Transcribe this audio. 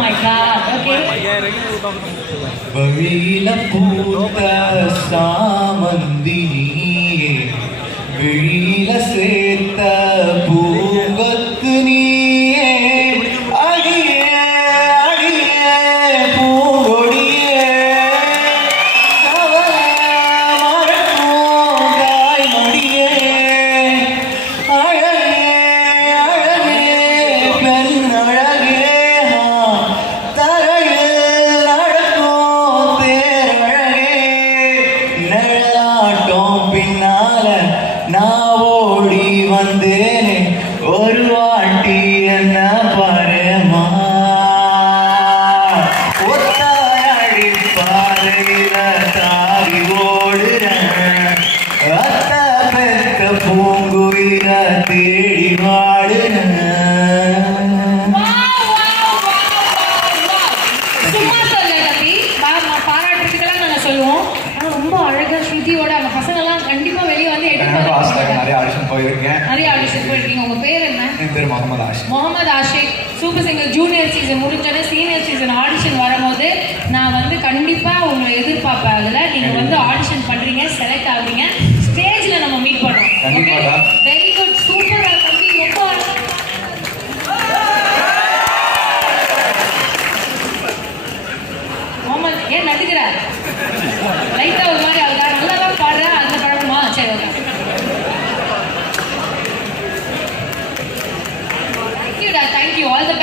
my god. Okay. வழியில பூத்த சாமந்தி நீயே, விழியில சேர்த்த பூங்கொத்து நீயே, அடியே அடியே பூங்கொடியே, கவலை மறக்கும் தாய்மொழியே, அழகே அழகே பெண் அழகே, தரையில் நடக்கும் தேரழகே, நிழலாட்டம் பின்னால நான் ஓடி வந்தேனே, ஒரு வாட்டி என்ன பாருமா, ஒத்தாடி பாறையில தாவி ஓடுறேன், அத்த பெத்த பூங்குயில தேடி வாடுறேன். சும்மா சொல்ல தம்பி, பாராட்டுறதுக்கெல்லாம் நாங்கள் சொல்லுவோம். ஆனால் ரொம்ப அழகா ஸ்ருதியோட அந்த பசங்கள்லாம் கண்டிப்பா வெளியே வந்து நிறைய ஆடிஷன் போயிருக்கேன். நிறைய ஆடிஷன் போயிருக்கீங்க. உங்க பேர் என்ன? என் பேர் Mohammed Ashiq. Mohammed Ashiq. Super singer junior season முடிஞ்சோடனே சீனியர் சீசன் ஆடிஷன் வரும்போது நான் வந்து கண்டிப்பா உங்களை எதிர்பார்ப்பேன். அதில் நீங்க வந்து ஆடிஷன் பண்றீங்க, செலக்ட் ஆகுறீங்க, ஸ்டேஜ்ல நம்ம மீட் பண்றோம். ஓகே, வெரி குட், சூப்பர் தம்பி. ரொம்ப முகமது ஏன் நடுக்கிறார்? லைட்டா ஒரு மாதிரி ஆகுதா? நல்லா தான் பாடுற, அதுல பழக்கமா? சரி, okay. Thank you, all the best.